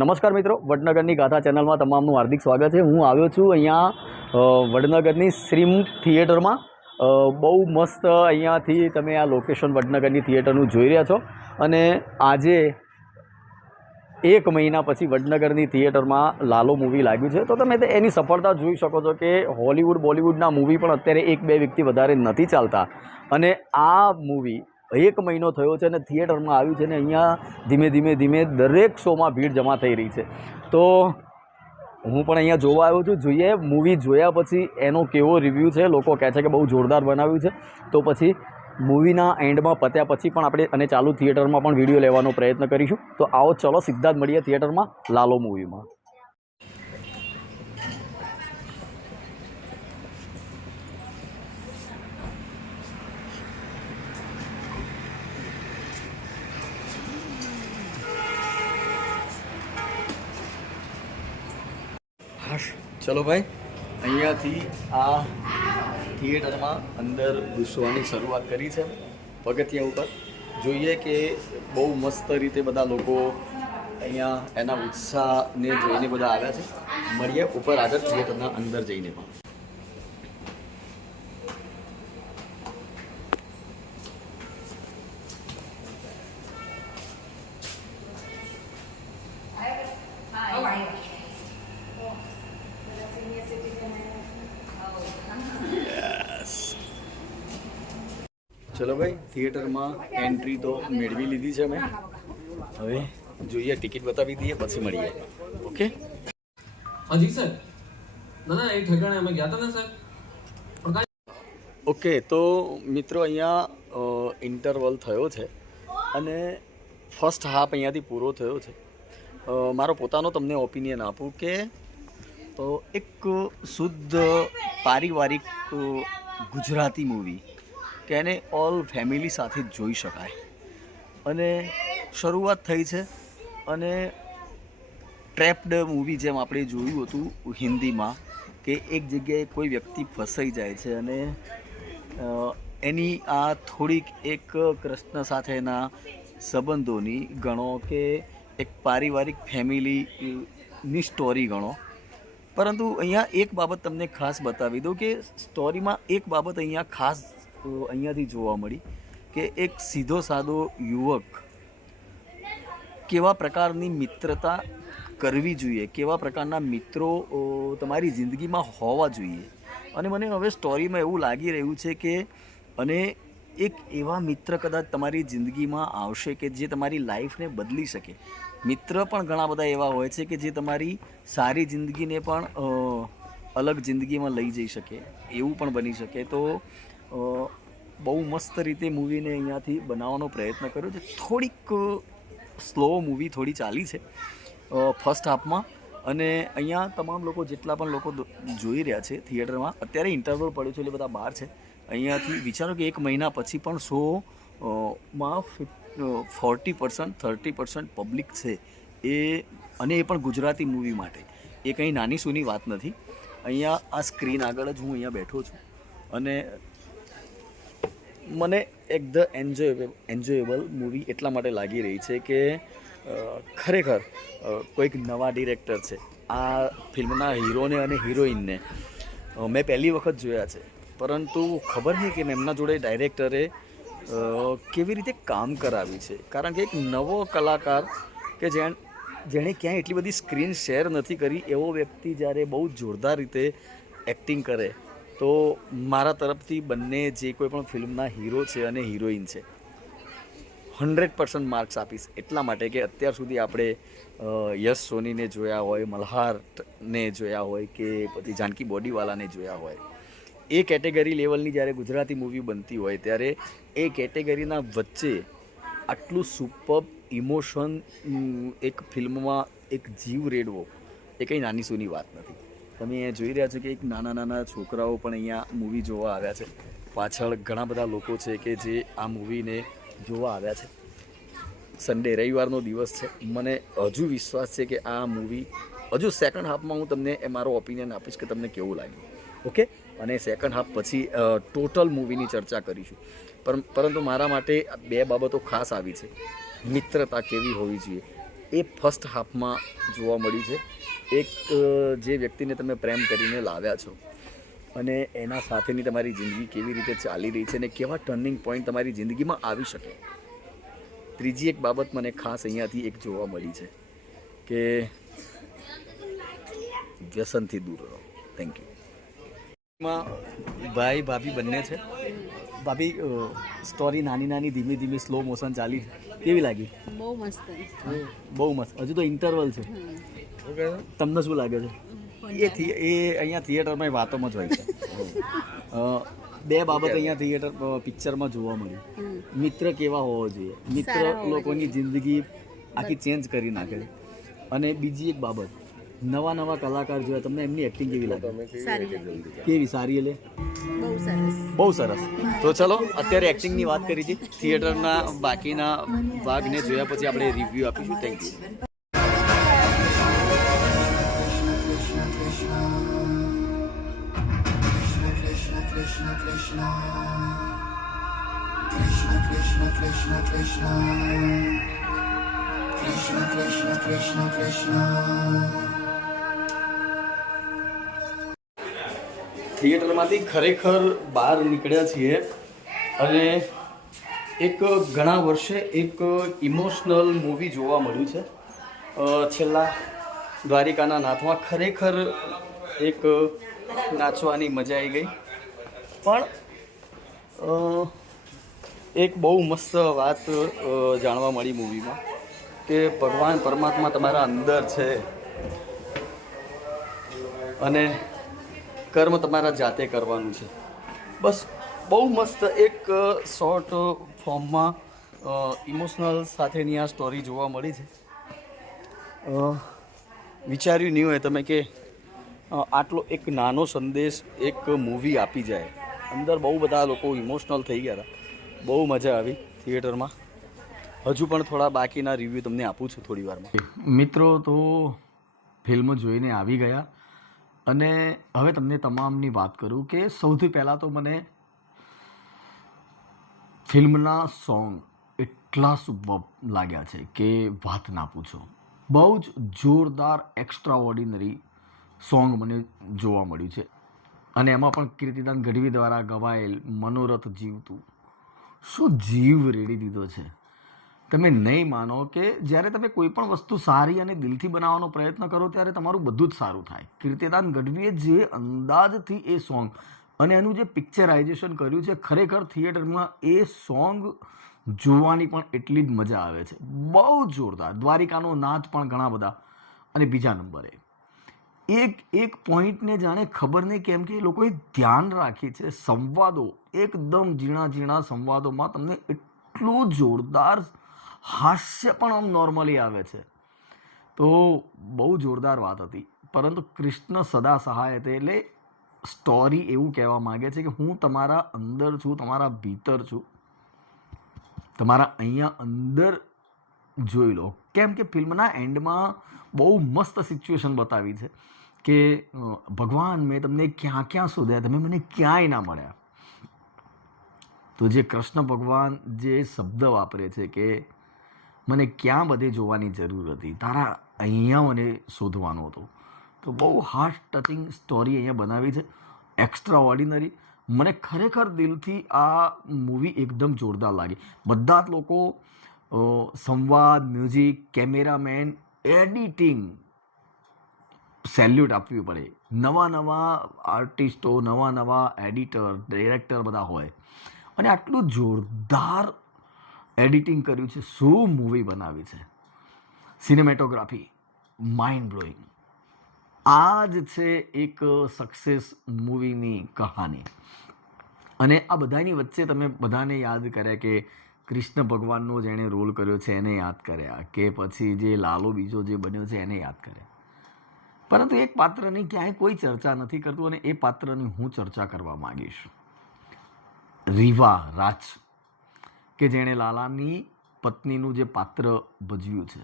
નમસ્કાર મિત્રો, વડનગરની ગાથા ચેનલમાં તમામનું હાર્દિક સ્વાગત છે. હું આવ્યો છું અહીંયા વડનગરની શ્રીમ થિયેટરમાં. બહુ મસ્ત અહીંયાથી તમે આ લોકેશન વડનગરની થિયેટરનું જોઈ રહ્યા છો. અને આજે 1 મહિના પછી વડનગરની થિયેટરમાં લાલો મૂવી લાગ્યું છે. તો તમે એની સફળતા જોઈ શકો છો કે હોલિવૂડ બોલિવૂડના મૂવી પણ અત્યારે 1-2 વીકથી વધારે નથી ચાલતા. અને આ મૂવી 1 મહિનો થયો છે અને થિયેટરમાં આવ્યું છે ને અહીંયા ધીમે ધીમે દરેક શોમાં ભીડ જમા થઈ રહી છે. તો હું પણ અહીંયા જોવા આવ્યો છું. જોઈએ મૂવી જોયા પછી એનો કેવો રિવ્યૂ છે. લોકો કહે છે કે બહુ જોરદાર બનાવ્યું છે. તો પછી મૂવીના એન્ડમાં પત્યા પછી પણ આપણે અને ચાલુ થિયેટરમાં પણ વિડીયો લેવાનો પ્રયત્ન કરીશું. તો આવો ચલો સીધા જ મળીએ થિયેટરમાં લાલો મૂવીમાં. ચલો ભાઈ, અહીંયાથી આ થિયેટરમાં અંદર ઘૂસવાની શરૂઆત કરી છે. પગથિયા ઉપર જોઈએ કે બહુ મસ્ત રીતે બધા લોકો અહીંયા એના ઉત્સાહને જોઈને બધા આવ્યા છે. મળીએ ઉપર આગળ થિયેટરના અંદર જઈને પણ. ચલો ભાઈ, થિયેટરમાં એન્ટ્રી તો મેળવી લીધી છે મેં. હવે જોઈએ, ટિકિટ બતાવી દઈએ પછી મળીએ. ઓકે હાજી સર. ના એ ઠેકાણે અમે ગયા હતા ને સર. ઓકે, તો મિત્રો અહીંયા ઇન્ટરવલ થયો છે અને ફર્સ્ટ હાફ અહીંયાથી પૂરો થયો છે. મારો પોતાનો તમને ઓપિનિયન આપું કે એક શુદ્ધ પારિવારિક ગુજરાતી મૂવી કે એને ઓલ ફેમિલી સાથે જ જોઈ શકાય. અને શરૂઆત થઈ છે અને ટ્રેપ્ડ મૂવી જેમ આપણે જોયું હતું હિન્દીમાં કે એક જગ્યાએ કોઈ વ્યક્તિ ફસાઈ જાય છે અને એની આ થોડીક એક કૃષ્ણ સાથેના સંબંધોની ગણો કે એક પારિવારિક ફેમિલીની સ્ટોરી ગણો. પરંતુ અહીંયા એક બાબત તમને ખાસ બતાવી દઉં કે સ્ટોરીમાં એક બાબત અહીંયા ખાસ અહીંયાથી જોવા મળી કે એક સીધો સાદો યુવક કેવા પ્રકારની મિત્રતા કરવી જોઈએ, કેવા પ્રકારના મિત્રો તમારી જિંદગીમાં હોવા જોઈએ. અને મને હવે સ્ટોરીમાં એવું લાગી રહ્યું છે કે અને એક એવા મિત્ર કદાચ તમારી જિંદગીમાં આવશે કે જે તમારી લાઈફને બદલી શકે. મિત્ર પણ ઘણા બધા એવા હોય છે કે જે તમારી સારી જિંદગીને પણ અલગ જિંદગીમાં લઈ જઈ શકે, એવું પણ બની શકે. તો બહુ મસ્ત રીતે મૂવીને અહીંયાથી બનાવવાનો પ્રયત્ન કર્યો છે. થોડીક સ્લો મૂવી થોડી ચાલી છે ફર્સ્ટ હાફમાં. અને અહીંયા તમામ લોકો જેટલા પણ લોકો જોઈ રહ્યા છે થિયેટરમાં, અત્યારે ઇન્ટરવલ પડ્યું છે એટલે બધા બહાર છે. અહીંયાથી વિચારો કે 1 મહિના પછી પણ શોમાં 40% 30% પબ્લિક છે એ, અને એ પણ ગુજરાતી મૂવી માટે. એ કંઈ નાની સૂની વાત નથી. અહીંયા આ સ્ક્રીન આગળ જ હું અહીંયા બેઠો છું અને મને એન્જોયેબલ મૂવી એટલા માટે લાગી રહી છે કે ખરેખર કોઈક નવા ડિરેક્ટર છે. આ ફિલ્મના હીરોને અને હિરોઈનને મેં પહેલી વખત જોયા છે, પરંતુ ખબર નહીં કે એમના જોડે ડાયરેક્ટરે કેવી રીતે કામ કરાવી છે. કારણ કે એક નવો કલાકાર કે જેણે ક્યાંય એટલી બધી સ્ક્રીન શેર નથી કરી એવો વ્યક્તિ જ્યારે બહુ જોરદાર રીતે એક્ટિંગ કરે તો મારા તરફથી બંને જે કોઈ પણ ફિલ્મના હીરો છે અને હિરોઈન છે 100% માર્ક્સ આપીશ. એટલા માટે કે અત્યાર સુધી આપણે યશ સોનીને જોયા હોય, મલ્હારને જોયા હોય કે પછી જાનકી બોડીવાલાને જોયા હોય. એ કેટેગરી લેવલની જ્યારે ગુજરાતી મૂવી બનતી હોય ત્યારે એ કેટેગરીના વચ્ચે આટલું સુપર્બ ઇમોશન એક ફિલ્મમાં એક જીવ રેડવો એ કંઈ નાની સૂની વાત નથી. તમે અહીંયા જોઈ રહ્યા છો કે એક નાના છોકરાઓ પણ અહીંયા મૂવી જોવા આવ્યા છે. પાછળ ઘણા બધા લોકો છે કે જે આ મૂવીને જોવા આવ્યા છે. સન્ડે, રવિવારનો દિવસ છે. મને હજુ વિશ્વાસ છે કે આ મૂવી હજુ સેકન્ડ હાફમાં હું તમને મારો ઓપિનિયન આપીશ કે તમને કેવું લાગ્યું. ઓકે, અને સેકન્ડ હાફ પછી ટોટલ મૂવીની ચર્ચા કરીશું. પરંતુ મારા માટે 2 બાબતો ખાસ આવી છે. મિત્રતા કેવી હોવી જોઈએ, એ ફર્સ્ટ હાફમાં જોવા મળ્યું છે. એક જે વ્યક્તિને તમે પ્રેમ કરીને લાવ્યા છો અને એના સાથેની તમારી જિંદગી કેવી રીતે ચાલી રહી છે અને કેવા ટર્નિંગ પોઈન્ટ તમારી જિંદગીમાં આવી શકે. ત્રીજી એક બાબત મને ખાસ અહીંયાથી એક જોવા મળી છે કે વ્યસનથી દૂર રહો. Thank you. ભાઈ ભાભી બંને છે. ભાભી, સ્ટોરી નાની નાની ધીમે ધીમે સ્લો મોશન ચાલી, કેવી લાગી? બહુ મસ્ત. બહુ મસ્ત. હજુ તો ઇન્ટરવલ છે. તમને શું લાગે છે? એ અહીંયા થિયેટરમાં વાતોમાં જ હોય છે. બે બાબત અહીંયા પિક્ચરમાં જોવા મળી. મિત્ર કેવા હોવો જોઈએ. મિત્ર લોકોની જિંદગી આખી ચેન્જ કરી નાખે છે. અને બીજી એક બાબત, નવા નવા કલાકાર જોયા, તમને એમની એક્ટિંગ કેવી લાગે? કેવી? સારી? એટલે બહુ સરસ. તો ચલો, અત્યારે એક્ટિંગની વાત કરી છે. થિયેટરના બાકીના ભાગને જોયા પછી આપણે રિવ્યૂ આપીશું. Thank you. થિયેટરમાંથી ખરેખર બહાર નીકળ્યા છીએ અને એક ઘણા વર્ષે એક ઇમોશનલ મૂવી જોવા મળ્યું છે. છેલ્લા દ્વારિકાના નાથમાં ખરેખર એક નાચવાની મજા આવી ગઈ. પણ એક બહુ મસ્ત વાત જાણવા મળી મૂવીમાં કે ભગવાન પરમાત્મા તમારા અંદર છે અને કર્મ તમારા જાતે કરવાનું છે. બસ બહુ મસ્ત એક શોર્ટ ફોર્મમાં ઇમોશનલ સાથેની આ સ્ટોરી જોવા મળી છે. વિચાર્યું નહીં હોય તમે કે આટલો એક નાનો સંદેશ એક મૂવી આપી જાય. અંદર બહુ બધા લોકો ઇમોશનલ થઈ ગયા હતા. બહુ મજા આવી થિયેટરમાં. હજુ પણ થોડા બાકીના રિવ્યૂ તમને આપું છું થોડી વારમાં. મિત્રો, તો ફિલ્મ જોઈને આવી ગયા અને હવે તમને તમામની વાત કરું કે સૌથી પહેલાં તો મને ફિલ્મના સોંગ એટલા સુપર લાગ્યા છે કે વાત ના પૂછો. બહુ જ જોરદાર એક્સ્ટ્રા ઓર્ડિનરી સોંગ મને જોવા મળ્યું છે. અને એમાં પણ કીર્તિદાન ગઢવી દ્વારા ગવાયેલ મનોરથ જીવતું, શું જીવ રેડી દીધો છે. તમે નહીં માનો કે જ્યારે તમે કોઈ પણ વસ્તુ સારી અને દિલથી બનાવવાનો પ્રયત્ન કરો ત્યારે તમારું બધું જ સારું થાય. કીર્તિદાન ગઢવીએ જે અંદાજથી એ સોંગ અને એનું જે પિક્ચરાઇઝેશન કર્યું છે, ખરેખર થિયેટરમાં એ સોંગ જોવાની પણ એટલી જ મજા આવે છે. બહુ જોરદાર. દ્વારિકાનો નાથ પણ ઘણા બધા. અને બીજા નંબરે એક પોઈન્ટને જાણે ખબર નહીં કેમ કે એ લોકોએ ધ્યાન રાખી છે. સંવાદો એકદમ ઝીણા ઝીણા સંવાદોમાં તમને એટલું જોરદાર હાસ્ય પણ આમ નોર્મલી આવે છે. તો બહુ જોરદાર વાત હતી. પરંતુ કૃષ્ણ સદા સહાય હતી. એટલે સ્ટોરી એવું કહેવા માંગે છે કે હું તમારા અંદર છું, તમારા ભીતર છું, તમારા અહીંયા અંદર જોઈ લો. કેમ કે ફિલ્મના એન્ડમાં બહુ મસ્ત સિચ્યુએશન બતાવી છે કે ભગવાન, મેં તમને ક્યાં ક્યાં શોધ્યા, તમે મને ક્યાંય ના મળ્યા. તો જે કૃષ્ણ ભગવાન જે શબ્દ વાપરે છે કે મને ક્યાં બધે જોવાની જરૂર હતી, તારા અહીંયા મને શોધવાનો હતો. તો બહુ હાર્ટ ટચિંગ સ્ટોરી અહીંયા બનાવી છે. Extra ordinary. મને ખરેખર દિલથી આ મૂવી એકદમ જોરદાર લાગી. બધા જ લોકો સંવાદ, મ્યુઝિક, કેમેરામેન, એડિટિંગ સેલ્યુટ આપવી પડે. નવા નવા આર્ટિસ્ટો, નવા નવા એડિટર, ડિરેક્ટર બધા હોય અને આટલું જોરદાર એડિટિંગ કર્યું છે. શું મૂવી બનાવી છે. Cinematography mind blowing. આ જ છે એક સક્સેસ મૂવીની કહાની. અને આ બધાની વચ્ચે તમે બધાને યાદ કર્યા કે કૃષ્ણ ભગવાનનો જેણે રોલ કર્યો છે એને યાદ કર્યા, કે પછી જે લાલો બીજો જે બન્યો છે એને યાદ કર્યા. પરંતુ એક પાત્રની ક્યાંય કોઈ ચર્ચા નથી કરતું અને એ પાત્રની હું ચર્ચા કરવા માંગીશ. રીવા રાજ, કે જેણે લાલાની પત્નીનું જે પાત્ર ભજવ્યું છે.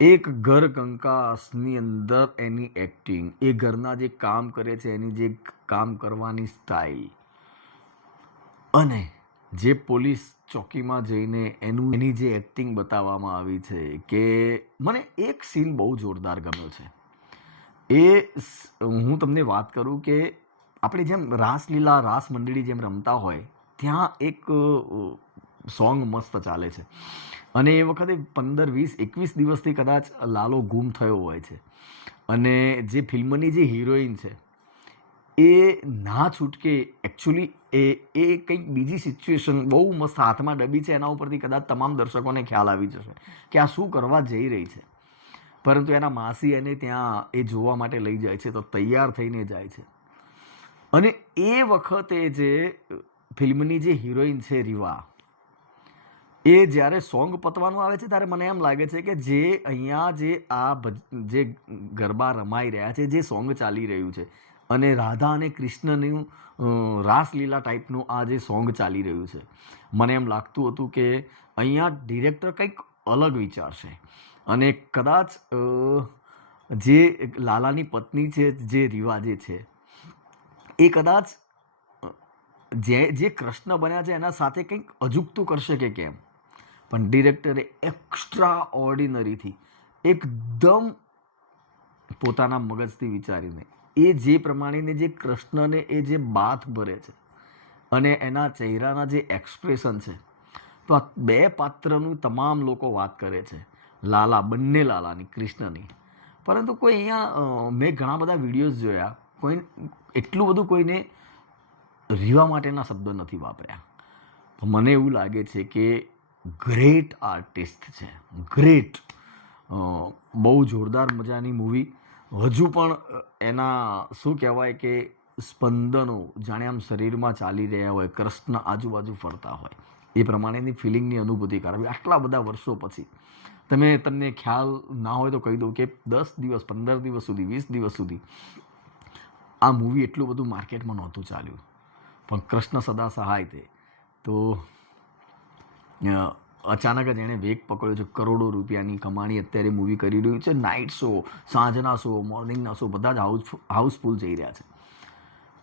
એક ઘર કંકાસની અંદર એની એક્ટિંગ, એ ઘરના જે કામ કરે છે એની જે કામ કરવાની સ્ટાઇલ, અને જે પોલીસ ચોકીમાં જઈને એની જે એક્ટિંગ બતાવવામાં આવી છે કે મને એક સીન બહુ જોરદાર ગમ્યો છે. હું તમને વાત કરું કે આપણે જેમ રાસલીલા રાસ મંડળી જેમ રમતા હોય ત્યાં એક સોંગ મસ્ત ચાલે છે અને એ વખતે 15-20-21 દિવસથી કદાચ લાલો ગુમ થયો હોય છે અને જે ફિલ્મની જે હિરોઈન છે એ ના છૂટકે એકચ્યુઅલી એ કંઈક બીજી સિચ્યુએશન બહુ મસ્ત હાથમાં ડબી છે એના ઉપરથી કદાચ તમામ દર્શકોને ખ્યાલ આવી જશે કે આ શું કરવા જઈ રહી છે, પરંતુ એના માસી એને ત્યાં એ જોવા માટે લઈ જાય છે તો તૈયાર થઈને જાય છે અને એ વખતે જે ફિલ્મની જે હિરોઈન છે રીવા, એ જ્યારે સોંગ પતવાનું આવે છે ત્યારે મને એમ લાગે છે કે જે અહીંયા જે ગરબા રમાઈ રહ્યા છે, જે સોંગ ચાલી રહ્યું છે અને રાધા અને કૃષ્ણનું રાસલીલા ટાઈપનું આ જે સોંગ ચાલી રહ્યું છે, મને એમ લાગતું હતું કે અહીંયા ડિરેક્ટર કંઈક અલગ વિચારશે અને કદાચ જે લાલાની પત્ની છે જે રીવા જે છે એ કદાચ જે કૃષ્ણ બન્યા છે એના સાથે કંઈક અજુગતું કરશે કે કેમ, પણ ડિરેક્ટરે એક્સ્ટ્રા ઓર્ડિનરીથી એકદમ પોતાના મગજથી વિચારીને એ જે પ્રમાણેની જે કૃષ્ણને એ જે બાથ ભરે છે અને એના ચહેરાના જે એક્સપ્રેશન છે, તો આ બે પાત્રનું તમામ લોકો વાત કરે છે, લાલા, બંને લાલાની, કૃષ્ણની, પરંતુ કોઈ અહીંયા મેં ઘણા બધા વિડીયોઝ જોયા, કોઈ એટલું બધું કોઈને રીવા માટેના શબ્દો નથી વાપર્યા. મને એવું લાગે છે કે ગ્રેટ આર્ટિસ્ટ છે, ગ્રેટ, બહુ જોરદાર મજાની મૂવી. હજુ પણ એના શું કહેવાય કે સ્પંદનો જાણે આમ શરીરમાં ચાલી રહ્યા હોય, કૃષ્ણ આજુબાજુ ફરતા હોય, એ પ્રમાણેની ફિલિંગની અનુભૂતિ કરાવી આટલા બધા વર્ષો પછી. તમને ખ્યાલ ના હોય તો કહી દઉં કે 10 દિવસ, 15 દિવસ સુધી, 20 દિવસ સુધી આ મૂવી એટલું બધું માર્કેટમાં નહોતું ચાલ્યું, પણ કૃષ્ણ સદા સહાય તે તો અચાનક જ એણે વેગ પકડ્યો છે. કરોડો રૂપિયાની કમાણી અત્યારે મૂવી કરી રહ્યું છે. નાઇટ શો, સાંજના શો, મોર્નિંગના શો બધા જ હાઉસફુલ જઈ રહ્યા છે.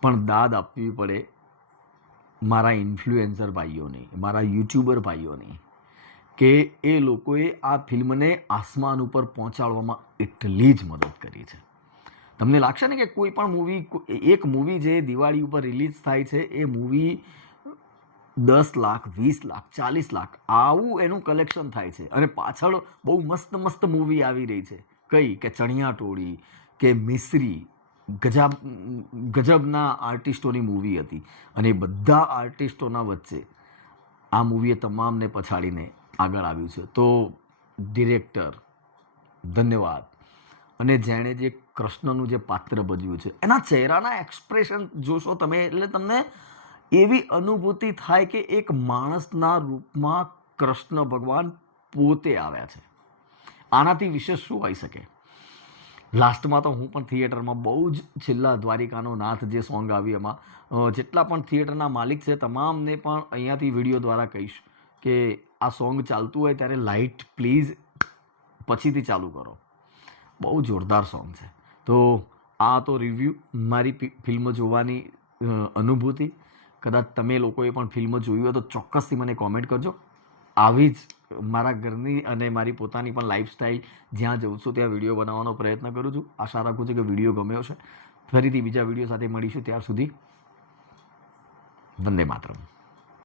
પણ દાદ આપવી પડે મારા ઇન્ફ્લુએન્સર ભાઈઓને, મારા યુટ્યુબર ભાઈઓને, કે એ લોકોએ આ ફિલ્મને આસમાન ઉપર પહોંચાડવામાં એટલી જ મદદ કરી છે. તમને લાગશે ને કે કોઈ પણ મૂવી, એક મૂવી જે દિવાળી ઉપર રિલીઝ થાય છે એ મૂવી 10 લાખ, 20 લાખ, 40 લાખ આવું એનું કલેક્શન થાય છે અને પાછળ બહુ મસ્ત મસ્ત મૂવી આવી રહી છે. કઈ કે ચણિયા ટોળી કે મિસ્રી, ગજબના આર્ટિસ્ટોની મૂવી હતી અને બધા આર્ટિસ્ટોના વચ્ચે આ મૂવીએ તમામને પછાડીને આગળ આવ્યું છે. તો ડિરેક્ટર ધન્યવાદ. અને જેણે જે કૃષ્ણનું જે પાત્ર ભજવ્યું છે એના ચહેરાના એક્સપ્રેશન જોશો તમે એટલે તમને એવી અનુભૂતિ થાય કે એક માણસના રૂપમાં કૃષ્ણ ભગવાન પોતે આવ્યા છે. આનાથી વિશેષ શું હોઈ શકે? લાસ્ટમાં તો હું પણ થિયેટરમાં બહુ જ છેલ્લા દ્વારિકાનો નાથ જે સોંગ આવ્યું એમાં જેટલા પણ થિયેટરના માલિક છે તમામને પણ અહીંયાથી વિડીયો દ્વારા કહીશ કે આ સોંગ ચાલતું હોય ત્યારે લાઇટ પ્લીઝ પછીથી ચાલુ કરો. બહુ જોરદાર સોંગ છે. તો આ તો રિવ્યૂ મારી ફિલ્મ જોવાની અનુભૂતિ. કદાચ તમે લોકોએ પણ ફિલ્મ જોઈ હોય તો ચોક્કસથી મને કોમેન્ટ કરજો. આવી જ મારા ઘરની અને મારી પોતાની પણ લાઈફસ્ટાઈલ જ્યાં જઉં છું ત્યાં વિડીયો બનાવવાનો પ્રયત્ન કરું છું. આશા રાખું છું કે વિડીયો ગમ્યો છે. ફરીથી બીજા વિડીયો સાથે મળીશું. ત્યાર સુધી વંદે માતરમ.